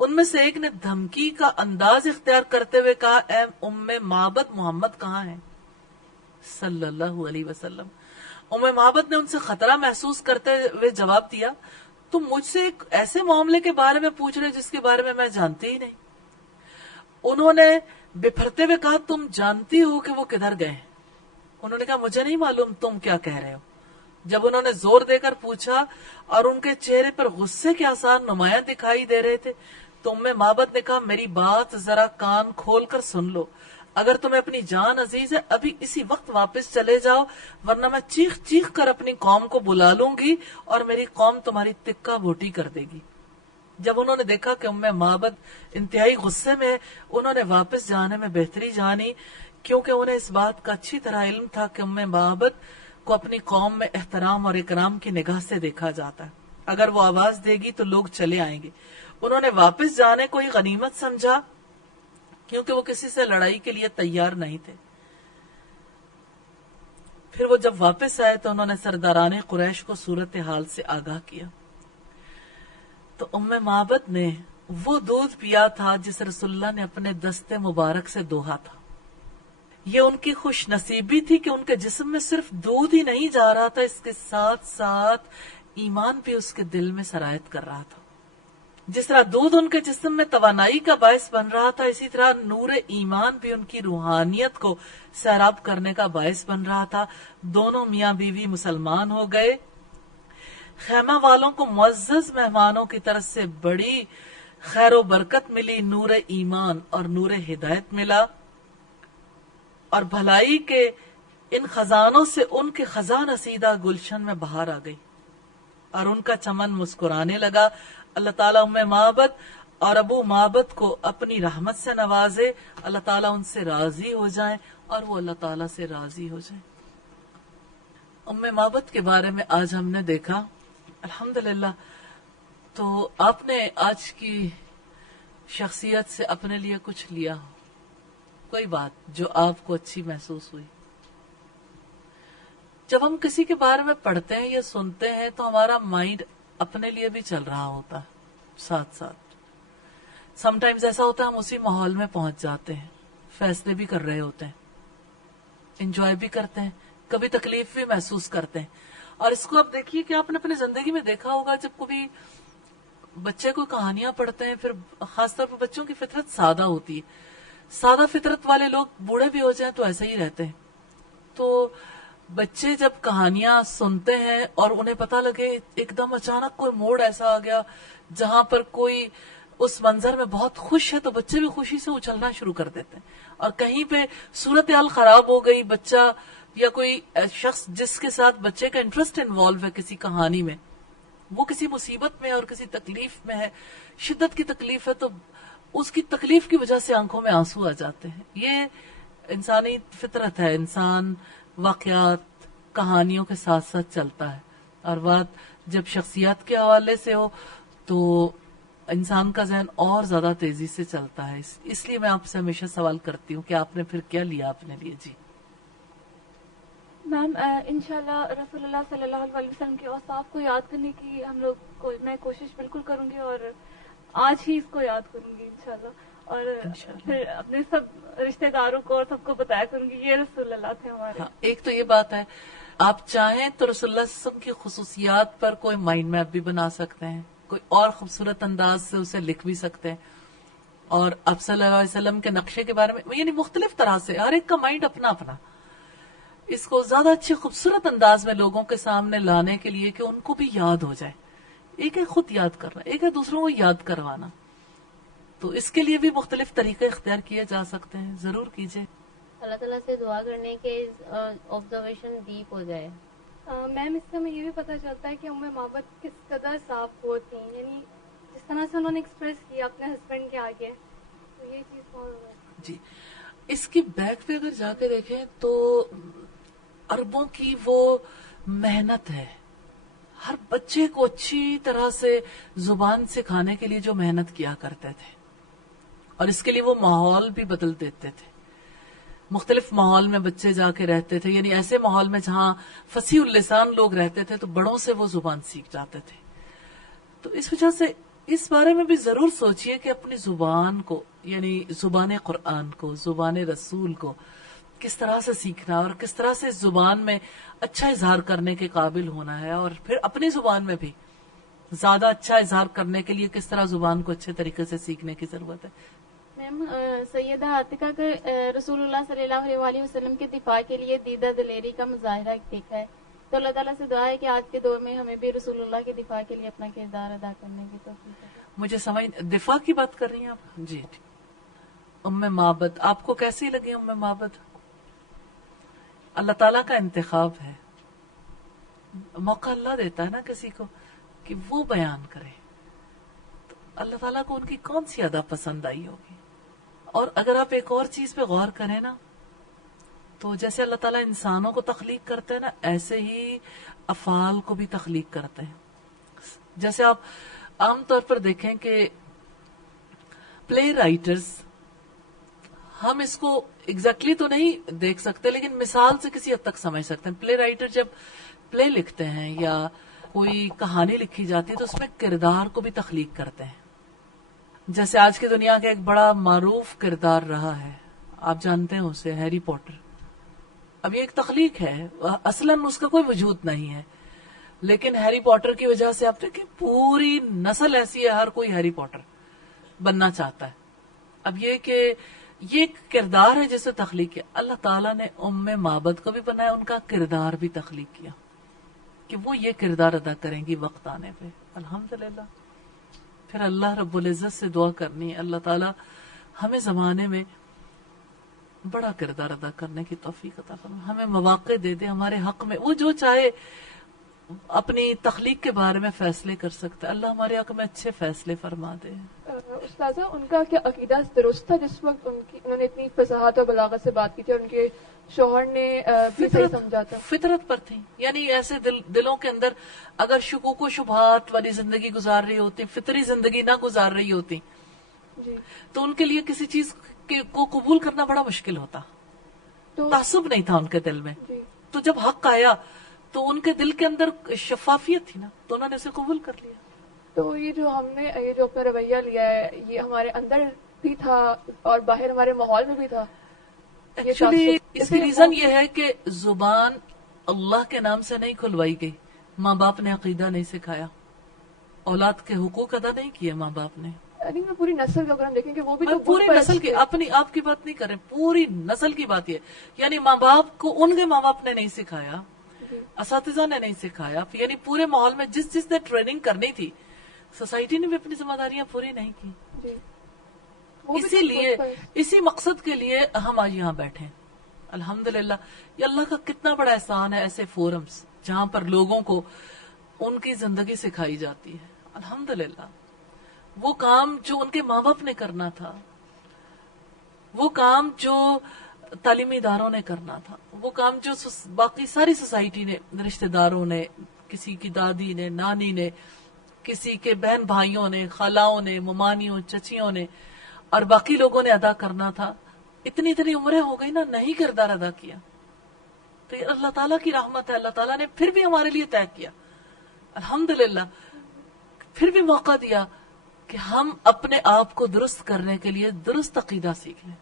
ان میں سے ایک نے دھمکی کا انداز اختیار کرتے ہوئے کہا اے ام معبد، محمد کہاں ہے صلی اللہ علیہ وسلم۔ ام معبد نے ان سے خطرہ محسوس کرتے ہوئے جواب دیا تم مجھ سے ایک ایسے معاملے کے بارے میں پوچھ رہے جس کے بارے میں میں جانتی ہی نہیں۔ انہوں نے بپھرتے ہوئے کہا تم جانتی ہو کہ وہ کدھر گئے؟ انہوں نے کہا مجھے نہیں معلوم، تم کیا کہہ رہے ہو؟ جب انہوں نے زور دے کر پوچھا اور ان کے چہرے پر غصے کے آثار نمایاں دکھائی دے رہے تھے تو ام معبد نے کہا میری بات ذرا کان کھول کر سن لو، اگر تمہیں اپنی جان عزیز ہے ابھی اسی وقت واپس چلے جاؤ، ورنہ میں چیخ چیخ کر اپنی قوم کو بلا لوں گی اور میری قوم تمہاری تکہ بھوٹی کر دے گی۔ جب انہوں نے دیکھا کہ ام معبد انتہائی غصے میں، انہوں نے واپس جانے میں بہتری جانی، کیونکہ انہیں اس بات کا اچھی طرح علم تھا کہ ام معبد کو اپنی قوم میں احترام اور اکرام کی نگاہ سے دیکھا جاتا ہے، اگر وہ آواز دے گی تو لوگ چلے آئیں گے۔ انہوں نے واپس جانے کو ہی غنیمت سمجھا کیونکہ وہ کسی سے لڑائی کے لیے تیار نہیں تھے. پھر وہ جب واپس آئے تو انہوں نے سرداران قریش کو صورتحال سے آگاہ کیا. تو ام معبد نے وہ دودھ پیا تھا جس رسول اللہ نے اپنے دستے مبارک سے دوہا تھا. یہ ان کی خوش نصیبی تھی کہ ان کے جسم میں صرف دودھ ہی نہیں جا رہا تھا، اس کے ساتھ ساتھ ایمان بھی اس کے دل میں سرایت کر رہا تھا. جس طرح دودھ ان کے جسم میں توانائی کا باعث بن رہا تھا، اسی طرح نور ایمان بھی ان کی روحانیت کو سیراب کرنے کا باعث بن رہا تھا. دونوں میاں بیوی مسلمان ہو گئے. خیمہ والوں کو معزز مہمانوں کی طرف سے بڑی خیر و برکت ملی، نور ایمان اور نور ہدایت ملا، اور بھلائی کے ان خزانوں سے ان کے خزاں رسیدہ گلشن میں بہار آ گئی اور ان کا چمن مسکرانے لگا. اللہ تعالیٰ ام معبد اور ابو معبد کو اپنی رحمت سے نوازے. اللہ تعالیٰ ان سے راضی ہو جائیں اور وہ اللہ تعالیٰ سے راضی ہو جائیں. ام معبد کے بارے میں آج ہم نے دیکھا الحمدللہ. تو آپ نے آج کی شخصیت سے اپنے لیے کچھ لیا ہو، کوئی بات جو آپ کو اچھی محسوس ہوئی؟ جب ہم کسی کے بارے میں پڑھتے ہیں یا سنتے ہیں تو ہمارا مائنڈ اپنے لیے بھی چل رہا ہوتا ہے ساتھ ساتھ. سم ٹائمز ایسا ہوتا ہے ہم اسی ماحول میں پہنچ جاتے ہیں، فیصلے بھی کر رہے ہوتے ہیں، انجوائے بھی کرتے ہیں، کبھی تکلیف بھی محسوس کرتے ہیں. اور اس کو آپ دیکھیے کہ آپ نے اپنی زندگی میں دیکھا ہوگا، جب کبھی بچے کو کہانیاں پڑھتے ہیں، پھر خاص طور پر بچوں کی فطرت سادہ ہوتی ہے. سادہ فطرت والے لوگ بوڑھے بھی ہو جائیں تو ایسے ہی رہتے ہیں. تو بچے جب کہانیاں سنتے ہیں اور انہیں پتہ لگے ایک دم اچانک کوئی موڑ ایسا آ گیا جہاں پر کوئی اس منظر میں بہت خوش ہے، تو بچے بھی خوشی سے اچھلنا شروع کر دیتے ہیں. اور کہیں پہ صورتحال خراب ہو گئی، بچہ یا کوئی شخص جس کے ساتھ بچے کا انٹرسٹ انوالو ہے کسی کہانی میں، وہ کسی مصیبت میں اور کسی تکلیف میں ہے، شدت کی تکلیف ہے، تو اس کی تکلیف کی وجہ سے آنکھوں میں آنسو آ جاتے ہیں. یہ انسانی فطرت ہے. انسان واقعات کہانیوں کے ساتھ ساتھ چلتا ہے، اور بات جب شخصیات کے حوالے سے ہو تو انسان کا ذہن اور زیادہ تیزی سے چلتا ہے. اس لیے میں آپ سے ہمیشہ سوال کرتی ہوں کہ آپ نے پھر کیا لیا اپنے لیے؟ جی میم، انشاءاللہ رسول اللہ صلی اللہ علیہ وسلم کے اوصاف کو یاد کرنے کی میں کوشش بالکل کروں گی، اور آج ہی اس کو یاد کروں گی انشاءاللہ. اور پھر اپنے سب رشتہ داروں کو اور سب کو بتایا کروں گی یہ رسول اللہ تھے ہمارے. ہاں، ایک تو یہ بات ہے، آپ چاہیں تو رسول اللہ صلی اللہ علیہ وسلم کی خصوصیات پر کوئی مائنڈ میپ بھی بنا سکتے ہیں، کوئی اور خوبصورت انداز سے اسے لکھ بھی سکتے ہیں، اور آپ صلی اللہ علیہ وسلم کے نقشے کے بارے میں یعنی مختلف طرح سے، ہر ایک کا مائنڈ اپنا اپنا، اس کو زیادہ اچھے خوبصورت انداز میں لوگوں کے سامنے لانے کے لیے کہ ان کو بھی یاد ہو جائے. ایک ہے خود یاد کرنا، ایک ہے دوسروں کو یاد کروانا. تو اس کے لیے بھی مختلف طریقے اختیار کیے جا سکتے ہیں، ضرور کیجیے. اللہ تعالیٰ سے دعا کرنے کے آبزرویشن ڈیپ ہو جائے. میم، اس سے ہمیں یہ بھی پتہ چلتا ہے کہ ام معبد کس قدر صاف وہ تھیں، یعنی جس طرح سے انہوں نے ایکسپریس کیا اپنے ہسبینڈ کے آگے، تو یہ چیز بہت. جی، اس کی بیک پہ اگر جا کے دیکھیں تو عربوں کی وہ محنت ہے، ہر بچے کو اچھی طرح سے زبان سکھانے کے لیے جو محنت کیا کرتے تھے، اور اس کے لیے وہ ماحول بھی بدل دیتے تھے. مختلف ماحول میں بچے جا کے رہتے تھے، یعنی ایسے ماحول میں جہاں فصیح اللسان لوگ رہتے تھے تو بڑوں سے وہ زبان سیکھ جاتے تھے. تو اس وجہ سے اس بارے میں بھی ضرور سوچئے کہ اپنی زبان کو، یعنی زبان قرآن کو، زبان رسول کو کس طرح سے سیکھنا اور کس طرح سے زبان میں اچھا اظہار کرنے کے قابل ہونا ہے، اور پھر اپنی زبان میں بھی زیادہ اچھا اظہار کرنے کے لیے کس طرح زبان کو اچھے طریقے سے سیکھنے کی ضرورت ہے. میم، سیدہ عاتقہ کا رسول اللہ صلی اللہ علیہ وسلم کے دفاع کے لیے دیدہ دلیری کا مظاہرہ دیکھا ہے، تو اللہ تعالیٰ سے دعا ہے کہ آج کے دور میں ہمیں بھی رسول اللہ کے دفاع کے لیے اپنا کردار ادا کرنے کی توفیق دے. مجھے سمجھ دفاع کی بات کر رہی ہیں آپ؟ جی. ام معبد آپ کو کیسی لگی؟ ام معبد اللہ تعالیٰ کا انتخاب ہے، موقع اللہ دیتا ہے نا کسی کو کہ وہ بیان کرے، تو اللہ تعالیٰ کو ان کی کون سی ادا پسند آئی ہوگی. اور اگر آپ ایک اور چیز پہ غور کریں نا، تو جیسے اللہ تعالیٰ انسانوں کو تخلیق کرتے ہیں نا، ایسے ہی افعال کو بھی تخلیق کرتے ہیں. جیسے آپ عام طور پر دیکھیں کہ پلے رائٹرز، ہم اس کو ایگزیکٹلی تو نہیں دیکھ سکتے لیکن مثال سے کسی حد تک سمجھ سکتے ہیں. پلے رائٹر جب پلے لکھتے ہیں یا کوئی کہانی لکھی جاتی ہے تو اس میں کردار کو بھی تخلیق کرتے ہیں. جیسے آج کی دنیا کا ایک بڑا معروف کردار رہا ہے، آپ جانتے ہیں اسے، ہیری پوٹر. اب یہ ایک تخلیق ہے، اصلاً اس کا کوئی وجود نہیں ہے، لیکن ہیری پوٹر کی وجہ سے آپ دیکھیں پوری نسل ایسی ہے، ہر کوئی ہیری پوٹر بننا چاہتا ہے. اب یہ کہ یہ ایک کردار ہے جسے تخلیق کیا. اللہ تعالیٰ نے معبد کو بھی بنایا، ان کا کردار بھی تخلیق کیا کہ وہ یہ کردار ادا کریں گی وقت آنے پہ. الحمدللہ. پھر اللہ رب العزت سے دعا کرنی ہے اللہ تعالیٰ ہمیں زمانے میں بڑا کردار ادا کرنے کی توفیق عطا فرمائے، ہمیں مواقع دے دے ہمارے حق میں. وہ جو چاہے اپنی تخلیق کے بارے میں فیصلے کر سکتا ہے، اللہ ہمارے حق میں اچھے فیصلے فرما دے. استاذہ، ان کا کیا عقیدہ درست تھا جس وقت انہوں نے اتنی فصاحت اور بلاغت سے بات کی تھی اور ان کے شوہر نے بھی صحیح سمجھا تھا؟ فطرت پر تھی، یعنی ایسے دلوں کے اندر اگر شکوک و شبہات والی زندگی گزار رہی ہوتی، فطری زندگی نہ گزار رہی ہوتی جی، تو ان کے لیے کسی چیز کو قبول کرنا بڑا مشکل ہوتا. تو تعصب نہیں تھا ان کے دل میں. جی، تو جب حق آیا تو ان کے دل کے اندر شفافیت تھی نا، تو انہوں نے اسے قبول کر لیا. تو یہ جو ہم نے یہ جو اپنا رویہ لیا ہے، یہ ہمارے اندر بھی تھا اور باہر ہمارے ماحول میں بھی تھا. ایکچولی اس کی ریزن یہ ہے کہ زبان اللہ کے نام سے نہیں کھلوائی گئی، ماں باپ نے عقیدہ نہیں سکھایا، اولاد کے حقوق ادا نہیں کیے ماں باپ نے. یعنی میں پوری نسل اگر ہم دیکھیں کہ وہ بھی تو پوری نسل کی، اپنی آپ کی بات نہیں کر رہے، پوری نسل کی بات یہ، یعنی ماں باپ کو ان کے ماں باپ نے نہیں سکھایا، اساتذہ نے نہیں سکھایا، یعنی پورے ماحول میں جس نے ٹریننگ کرنی تھی، سوسائٹی نے بھی اپنی ذمہ داریاں پوری نہیں کی. اسی لیے، اسی مقصد کے لیے ہم آج یہاں بیٹھے. الحمدللہ یہ اللہ کا کتنا بڑا احسان ہے، ایسے فورمز جہاں پر لوگوں کو ان کی زندگی سکھائی جاتی ہے. الحمدللہ وہ کام جو ان کے ماں باپ نے کرنا تھا، وہ کام جو تعلیمی اداروں نے کرنا تھا، وہ کام جو باقی ساری سوسائٹی نے، رشتہ داروں نے، کسی کی دادی نے، نانی نے، کسی کے بہن بھائیوں نے، خالاؤں نے، ممانیوں، چچیوں نے اور باقی لوگوں نے ادا کرنا تھا. اتنی عمریں ہو گئی نا، نہیں کردار ادا کیا. تو یہ اللہ تعالیٰ کی رحمت ہے، اللہ تعالیٰ نے پھر بھی ہمارے لیے طے کیا. الحمدللہ پھر بھی موقع دیا کہ ہم اپنے آپ کو درست کرنے کے لیے درست عقیدہ سیکھ لیں.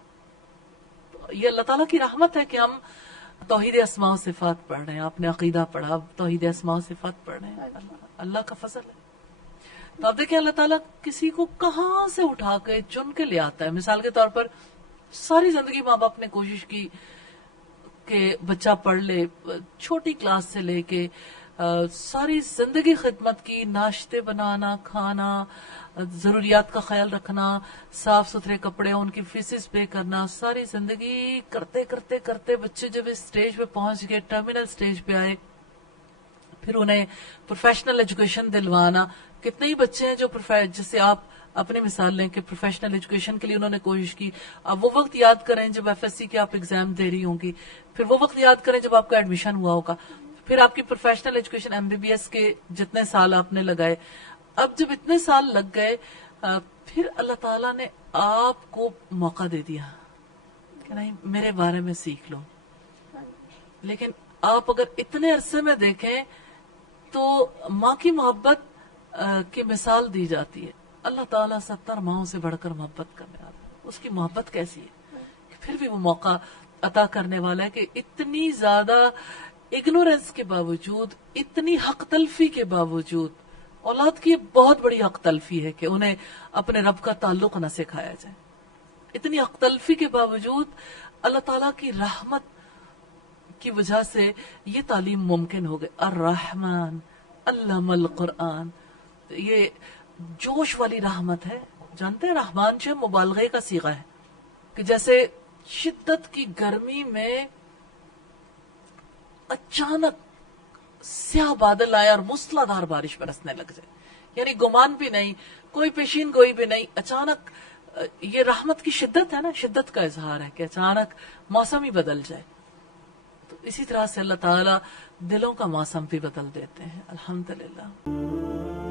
یہ اللہ تعالیٰ کی رحمت ہے کہ ہم توحید اسماء و صفات پڑھ رہے ہیں. آپ نے عقیدہ پڑھا، توحید اسماء و صفات پڑھ رہے ہیں. اللہ کا فضل ہے. تو آپ دیکھیں اللہ تعالیٰ کسی کو کہاں سے اٹھا کے چن کے لے آتا ہے. مثال کے طور پر ساری زندگی ماں باپ نے کوشش کی کہ بچہ پڑھ لے، چھوٹی کلاس سے لے کے ساری زندگی خدمت کی، ناشتے بنانا، کھانا، ضروریات کا خیال رکھنا، صاف ستھرے کپڑے، ان کی فیسز پے کرنا، ساری زندگی کرتے کرتے کرتے بچے جب اس سٹیج پہ پہنچ گئے، ٹرمینل سٹیج پہ آئے، پھر انہیں پروفیشنل ایجوکیشن دلوانا. کتنے ہی بچے ہیں جو جسے آپ اپنی مثال لیں کہ پروفیشنل ایجوکیشن کے لیے انہوں نے کوشش کی. اب وہ وقت یاد کریں جب FSC کے آپ ایگزام دے رہی ہوں گی، پھر وہ وقت یاد کریں جب آپ کا ایڈمیشن ہوا ہوگا، پھر آپ کی پروفیشنل ایجوکیشن MBBS کے جتنے سال آپ نے لگائے. اب جب اتنے سال لگ گئے، پھر اللہ تعالیٰ نے آپ کو موقع دے دیا کہ نہیں میرے بارے میں سیکھ لو. لیکن آپ اگر اتنے عرصے میں دیکھیں تو ماں کی محبت کی مثال دی جاتی ہے. اللہ تعالیٰ 70 ماہوں سے بڑھ کر محبت کرنے والا ہے. اس کی محبت کیسی ہے کہ پھر بھی وہ موقع عطا کرنے والا ہے کہ اتنی زیادہ اگنورینس کے باوجود، اتنی حق تلفی کے باوجود، اولاد کی بہت بڑی حق تلفی ہے کہ انہیں اپنے رب کا تعلق نہ سکھایا جائے. اتنی حق تلفی کے باوجود اللہ تعالیٰ کی رحمت کی وجہ سے یہ تعلیم ممکن ہو گئی. الرحمن علم القرآن، یہ جوش والی رحمت ہے. جانتے ہیں رحمان جو مبالغے کا صیغہ ہے کہ جیسے شدت کی گرمی میں اچانک سیاہ بادل آئے اور موسلا دھار بارش برسنے لگ جائے، یعنی گمان بھی نہیں، کوئی پیشین گوئی بھی نہیں، اچانک. یہ رحمت کی شدت ہے نا، شدت کا اظہار ہے کہ اچانک موسم ہی بدل جائے. تو اسی طرح سے اللہ تعالیٰ دلوں کا موسم بھی بدل دیتے ہیں. الحمدللہ.